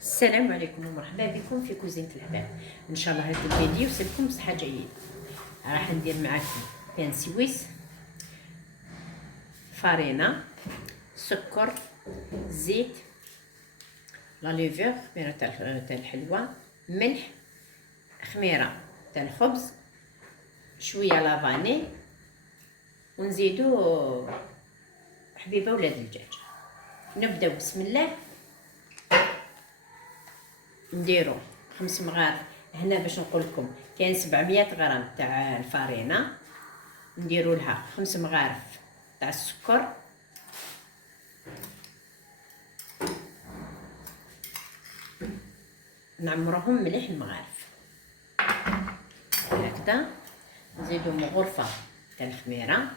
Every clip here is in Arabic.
السلام عليكم ومرحبا بكم في كوزينة العباد. ان شاء الله هذا الفيديو يوصلكم بصحه جيده. راح ندير معاكم بان سويس، فرينه، سكر، زيت، لا ليفور، خميره تاع الحلوى، ملح، خميره تاع الخبز، شويه لافاني، ونزيدو حبيبه ولاد الدجاج. نبداو بسم الله. نديرو 5 مغارف. هنا باش نقول لكم كاين 700 غرام تاع الفرينه، نديرو لها 5 مغارف تاع السكر، نعمرهم مليح المغارف هكذا. نزيدو غرفه تاع الخميره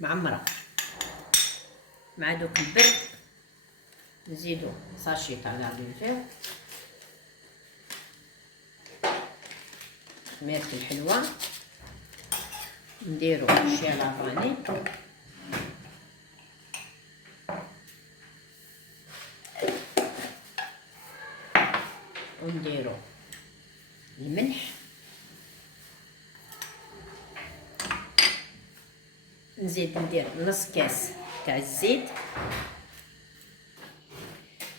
معمره. مع دوك البرد نزيدو ساشي تاع لافيفير، خميرة الحلوى، نديرو شويه لافاني، ونديرو الملح، نزيد ندير نص كاس تاع الزيت،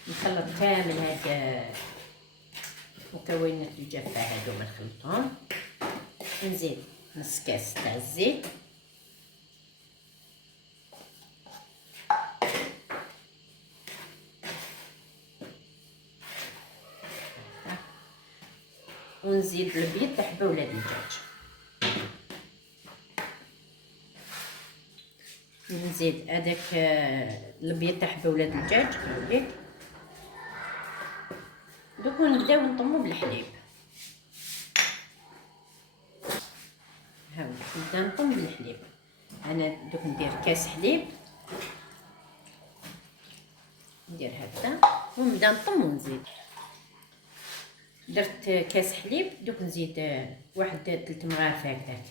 نخلط كامل هاد مكونات الجافة هادو نخلطهم. نزيد نص كاس تاع الزيت، ونزيد البيض تاع حبه ولاد الدجاج، نزيد هذاك البيض تاع حبه ولاد الدجاج هذيك. دوك نبداو نطمو بالحليب. هاو نبدا نطم بالحليب. انا دوك ندير كاس حليب، ندير هكذا ونبدا نطم ونزيد. درت كاس حليب، دوك نزيد واحد 3 مغارف هكذاك،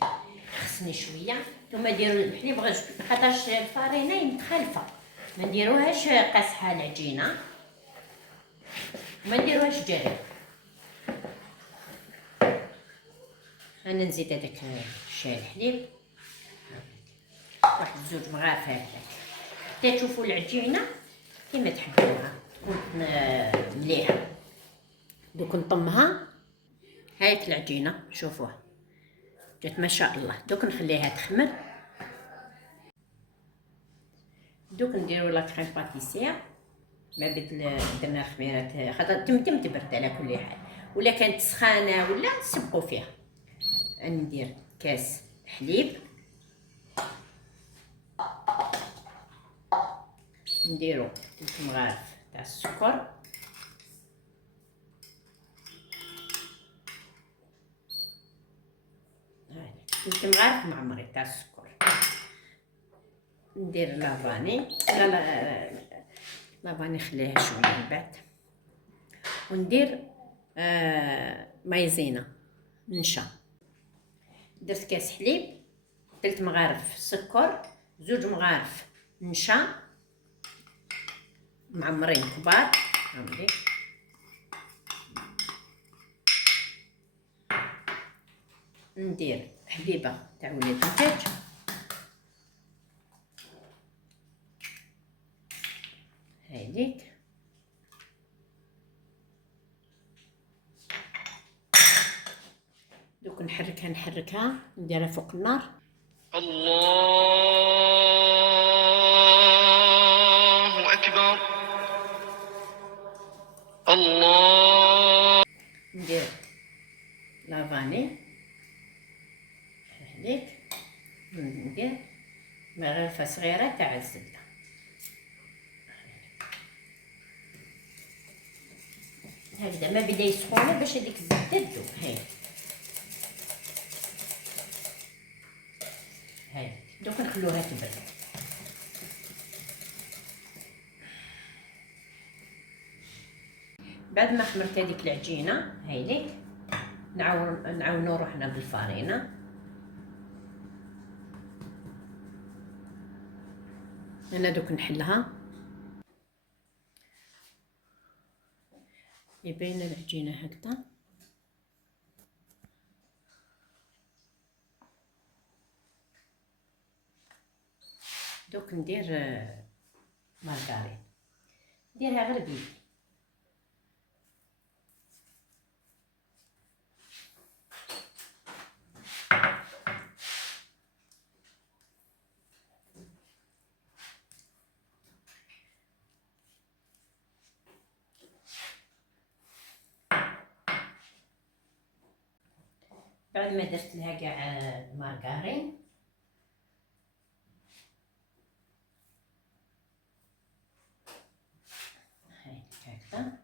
خصني شويه. ثم نديرو الحليب غير خاطرش الفرينه متخلفه، ما نديروهاش قاصحه العجينه، ما نديروهاش جاريه. انا نزيد هذاك شاي الحليب، واحد 2 مغارف هكذاك، حتى تشوفوا العجينه كيما تحبوها تكون مليحه. دوك نطمها. هايك العجينه شوفوها جات ما شاء الله. دوك نخليها تخمر. دوك نديرو لا كريم باتيسير. ما بدل درنا خميرات خاطر تمتم تبرد على كل حال، ولا كانت سخانه ولا نسبقوا فيها. ندير كاس حليب، نديرو 3 مغارف تاع السكر، هاي 3 مغارف معمرين تاع السكر. ندير لافاني، لا لافاني خليها شويه من بعد. وندير مايزينا نشا. درت كاس حليب، 3 مغارف سكر، 2 مغارف نشا معمرين كبار. هاوليك ندير حبيبه تاع ولاد الدجاج، هايليك. دوك نحركها نديرها فوق النار. الله اكبر. الله. ندير لافاني هايليك، ندير مغرفه صغيره تاع الزبده هكذا. ما بدا يسخونه باش هذيك الزبده تذوب. هاي دوك نخلوها تبرد. بعد ما خمرت هذيك العجينه هايليك، نعاونو روحنا بالفرينه. انا دوك نحلها. باينه العجينه هكذا. دوك ندير مارغرين، نديرها غير بيدي. بعد ما درت لها كاع المارغرين هكذا،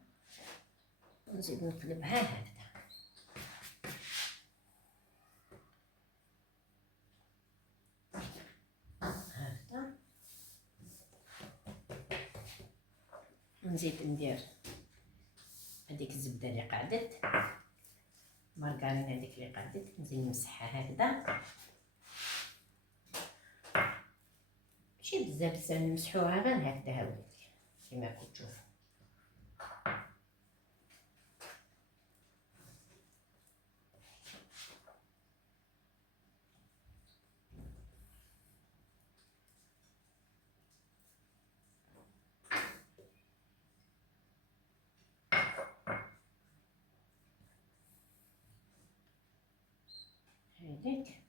نزيد نقلبها هكذا. هكذا نزيد ندير هذيك الزبده اللي قعدت، مارغرين هذيك اللي قعدت، نزيد نمسحها هكذا. ماشي بزاف نمسحوها، غير هكذا ها وليدي كيما راكم تشوفوا. هذيك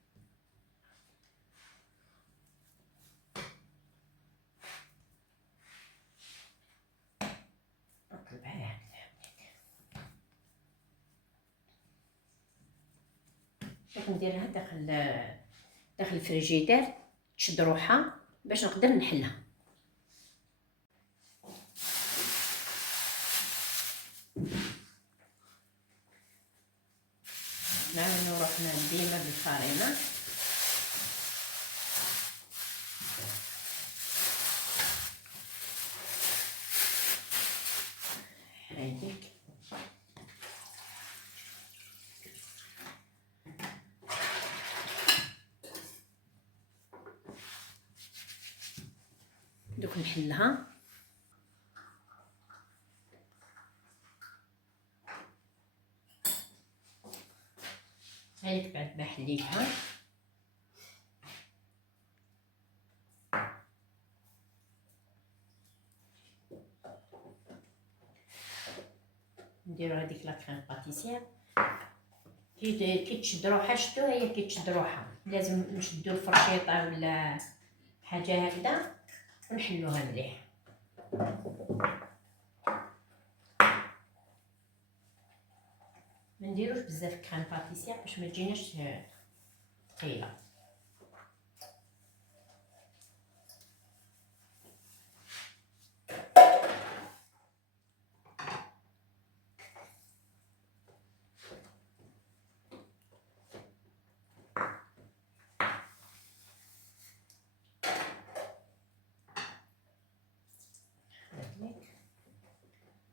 نقلبها هكذا. دوك نديرها داخل الفريجيدير تشد روحها باش نقدر نحلها. نعاونو روحنا ديما بالفرينه. هذيك دوك نحلها. هذيك بعد ما حليتها نديرو هذيك لا كريم باتيسير. كي تشد روحها شدو، هي كي تشد روحها لازم نشدو الفرشيطه ولا حاجه هكذا ونحلوها مليح. ما نديروش بزاف كريم باتيسير باش ما تجيناش ثقيله.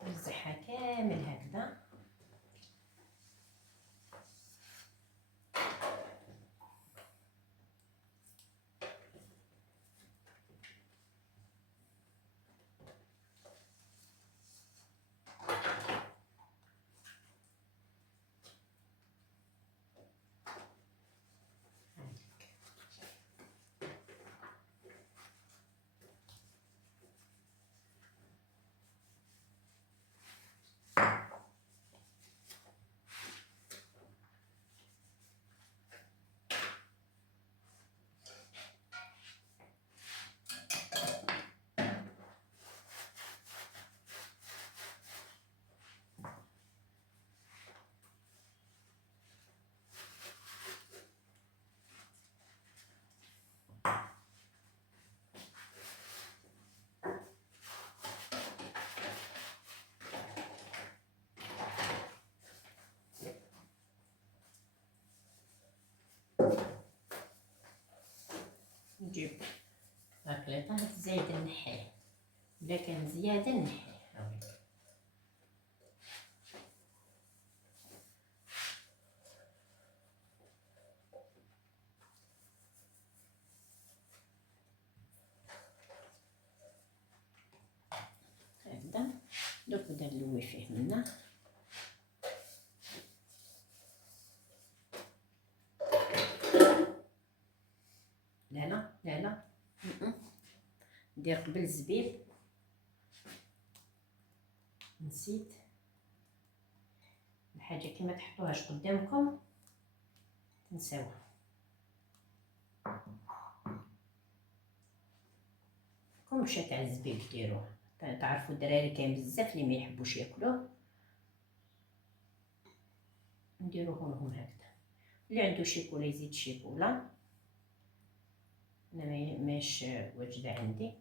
نوزعها كامل هكذا. نجيب لاكليطه زايد نحيه، الا كان زياده نحيه. هكذا دوك نبدا نلوي فيه منا. ندير قبل الزبيب، نسيت الحاجه كي ما تحطوهاش قدامكم تنساوها. كمشه تاع الزبيب ديروه، تعرفوا الدراري كاين بزاف اللي ما يحبوش ياكلوه، نديروه لهم هكذا. اللي عنده شيكولا يزيد شيكولا، انا ماش واجده عندي،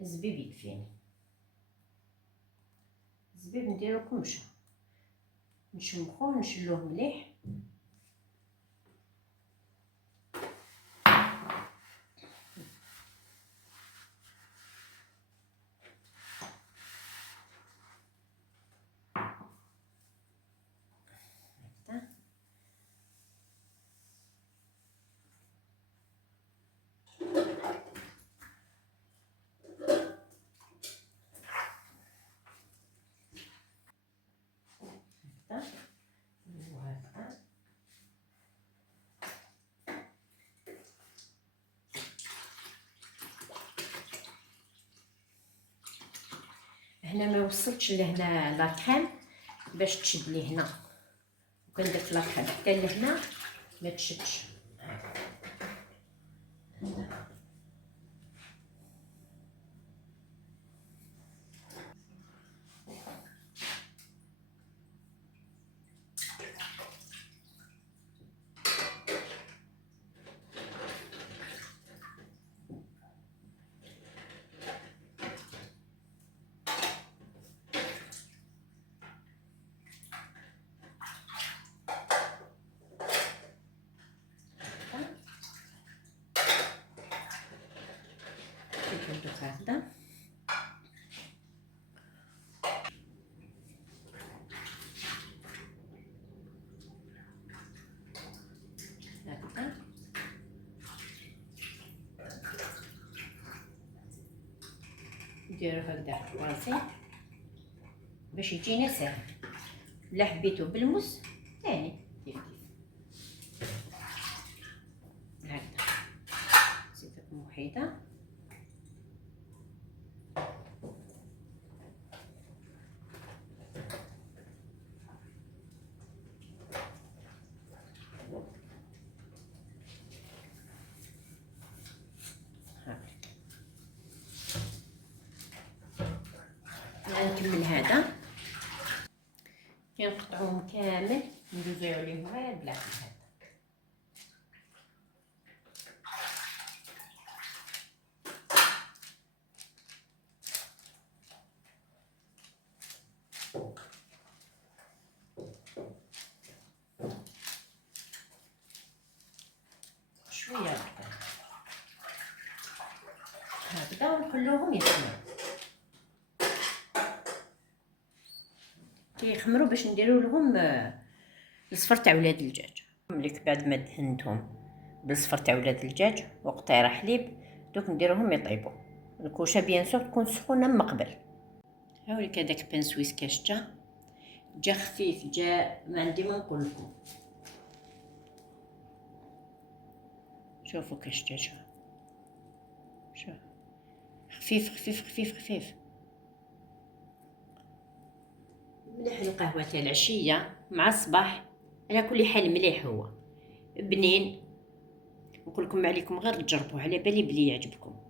الزبيب يكفيني. الزبيب نديرو كمشه، نشمخوه نشلوه مليح. هنا ما وصلتش لهنا لاكريم باش تشد لي هنا، وكان درت لاكريم حتى لهنا ما تشدش. هكذا نديرو هكذا راسي باش يجينا ساهل. لا حبيتو بالموس ثاني كيف هكذا. نسيتكم وحيده. نكمل هذا كنقطعوهم كامل ندوزو عليهم غير بلاصه هذا. شويه هكذا ونخلوهم يسمعوا كيخمروا باش نديروا لهم الصفر تاع ولاد الدجاج. مليك بعد ما دهنتهم بالصفر تاع ولاد الدجاج وقطيره حليب دوك نديروهم يطيبوا. الكوشه بيان سور تكون سخونه من قبل. هاوليك هذاك بان سويس كاش جا خفيف، جا ما عندي ما نقول لكم. شوفوا كاش جا، شوف خفيف خفيف خفيف خفيف. مليح القهوه تاع العشيه مع الصباح، على كل حال مليح، هو بنين. نقول لكم عليكم غير تجربوه، على بالي بلي يعجبكم.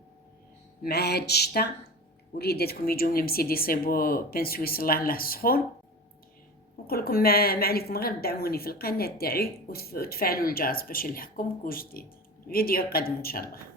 مع هاد الشتا وليداتكم يجوا من المسيد يصيبوا بان سويس الله سخون. نقول لكم ما عليكم غير تدعموني في القناه تاعي وتفعلوا الجرس باش يلحقكم كل جديد. فيديو قادم ان شاء الله.